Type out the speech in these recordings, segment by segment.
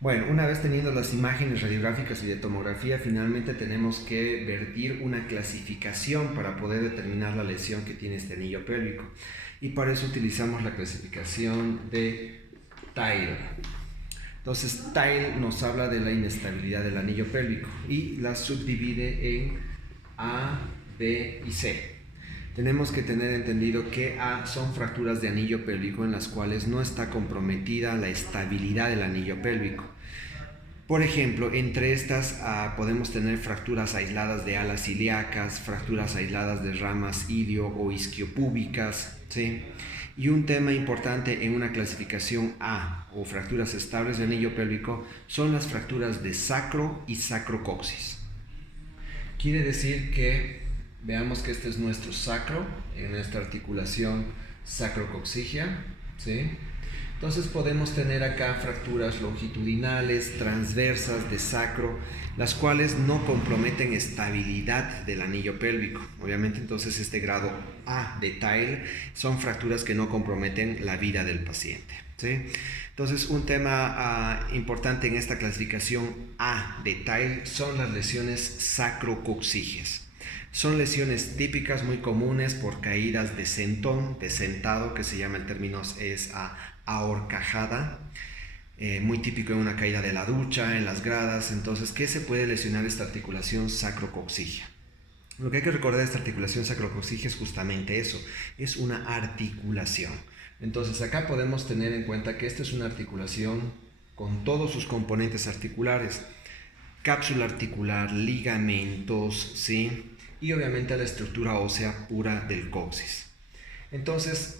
Bueno, una vez teniendo las imágenes radiográficas y de tomografía, finalmente tenemos que vertir una clasificación para poder determinar la lesión que tiene este anillo pélvico. Y para eso utilizamos la clasificación de Tile. Entonces, Tile nos habla de la inestabilidad del anillo pélvico y la subdivide en A, B y C. Tenemos que tener entendido que A son fracturas de anillo pélvico en las cuales no está comprometida la estabilidad del anillo pélvico. Por ejemplo, entre estas podemos tener fracturas aisladas de alas ilíacas, fracturas aisladas de ramas ilio o isquiopúbicas, ¿sí? Y un tema importante en una clasificación A o fracturas estables de anillo pélvico son las fracturas de sacro y sacrocoxis. Quiere decir que veamos que este es nuestro sacro, en nuestra articulación sacrocoxigia, ¿sí? Entonces podemos tener acá fracturas longitudinales, transversas de sacro, las cuales no comprometen estabilidad del anillo pélvico. Obviamente entonces este grado A de Tile son fracturas que no comprometen la vida del paciente, ¿sí? Entonces un tema importante en esta clasificación A de Tile son las lesiones sacrocoxígeas. Son lesiones típicas muy comunes por caídas de sentón, de sentado, que se llama el término es ahorcajada, muy típico en una caída de la ducha, en las gradas. Entonces, ¿qué se puede lesionar esta articulación sacrocoxígea? Lo que hay que recordar de esta articulación sacrocoxígea es justamente eso, es una articulación. Entonces, acá podemos tener en cuenta que esta es una articulación con todos sus componentes articulares, cápsula articular, ligamentos, ¿sí? Y obviamente la estructura ósea pura del coxis. Entonces,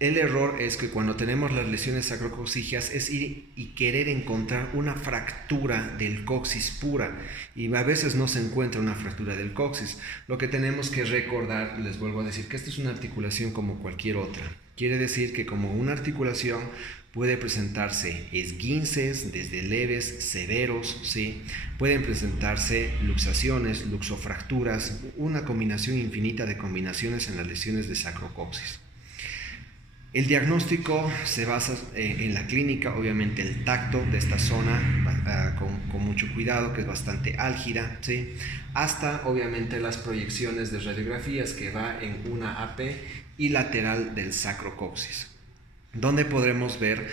el error es que cuando tenemos las lesiones sacrocoxígeas es ir y querer encontrar una fractura del coxis pura, y a veces no se encuentra una fractura del coxis. Lo que tenemos que recordar, les vuelvo a decir, que esta es una articulación como cualquier otra. Quiere decir que como una articulación puede presentarse esguinces desde leves, severos, ¿sí? Pueden presentarse luxaciones, luxofracturas, una combinación infinita de combinaciones en las lesiones de sacrocoxis. El diagnóstico se basa en la clínica, obviamente el tacto de esta zona con mucho cuidado, que es bastante álgida, ¿sí? Hasta obviamente las proyecciones de radiografías que va en una AP y lateral del sacrocoxis, donde podremos ver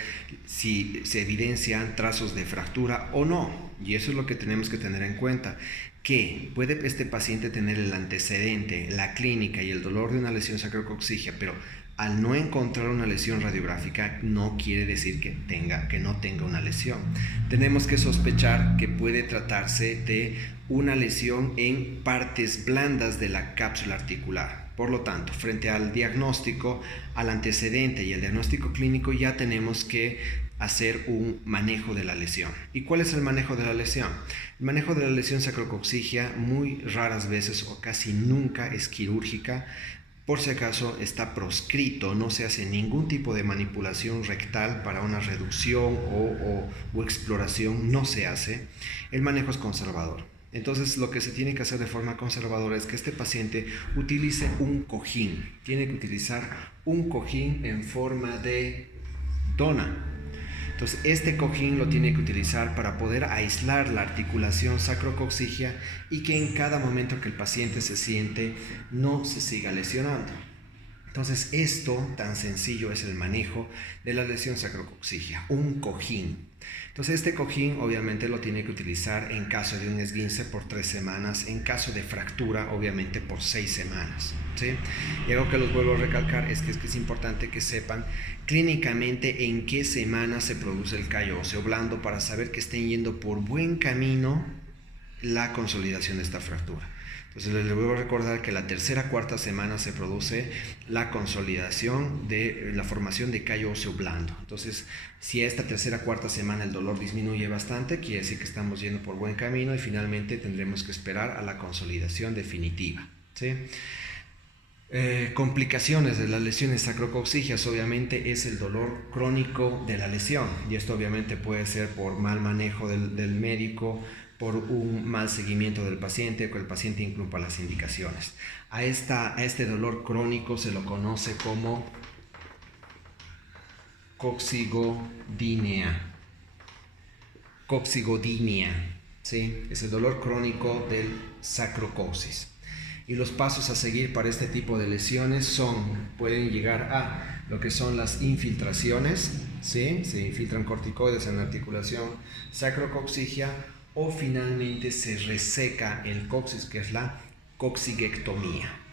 si se evidencian trazos de fractura o no. Y eso es lo que tenemos que tener en cuenta, que puede este paciente tener el antecedente, la clínica y el dolor de una lesión sacrocoxígea, pero al no encontrar una lesión radiográfica no quiere decir que no tenga una lesión. Tenemos que sospechar que puede tratarse de una lesión en partes blandas de la cápsula articular. Por lo tanto, frente al diagnóstico, al antecedente y el diagnóstico clínico, ya tenemos que hacer un manejo de la lesión. ¿Y cuál es el manejo de la lesión? El manejo de la lesión sacrocoxígea muy raras veces o casi nunca es quirúrgica. Por si acaso está proscrito, no se hace ningún tipo de manipulación rectal para una reducción o exploración, no se hace. El manejo es conservador. Entonces lo que se tiene que hacer de forma conservadora es que este paciente utilice un cojín. Tiene que utilizar un cojín en forma de dona. Entonces este cojín lo tiene que utilizar para poder aislar la articulación sacrocoxígea y que en cada momento que el paciente se siente no se siga lesionando. Entonces esto tan sencillo es el manejo de la lesión sacrocoxígea, un cojín. Entonces este cojín obviamente lo tiene que utilizar en caso de un esguince por 3 semanas, en caso de fractura obviamente por 6 semanas, ¿sí? Y algo que los vuelvo a recalcar es que es importante que sepan clínicamente en qué semana se produce el callo óseo blando para saber que estén yendo por buen camino la consolidación de esta fractura. Entonces les voy a recordar que la tercera cuarta semana se produce la consolidación de la formación de callo óseo blando. Entonces, si esta tercera cuarta semana el dolor disminuye bastante, quiere decir que estamos yendo por buen camino y finalmente tendremos que esperar a la consolidación definitiva, ¿sí? Complicaciones de las lesiones sacrocoxígeas obviamente es el dolor crónico de la lesión, y esto obviamente puede ser por mal manejo del médico, por un mal seguimiento del paciente, que el paciente incumpla las indicaciones. A este dolor crónico se lo conoce como coxigodinea. coccigodinia, ¿sí? Es el dolor crónico del sacrococcus. Y los pasos a seguir para este tipo de lesiones pueden llegar a lo que son las infiltraciones, ¿sí? Se infiltran corticoides en la articulación sacrococcigia, o finalmente se reseca el coxis, que es la coccigectomía.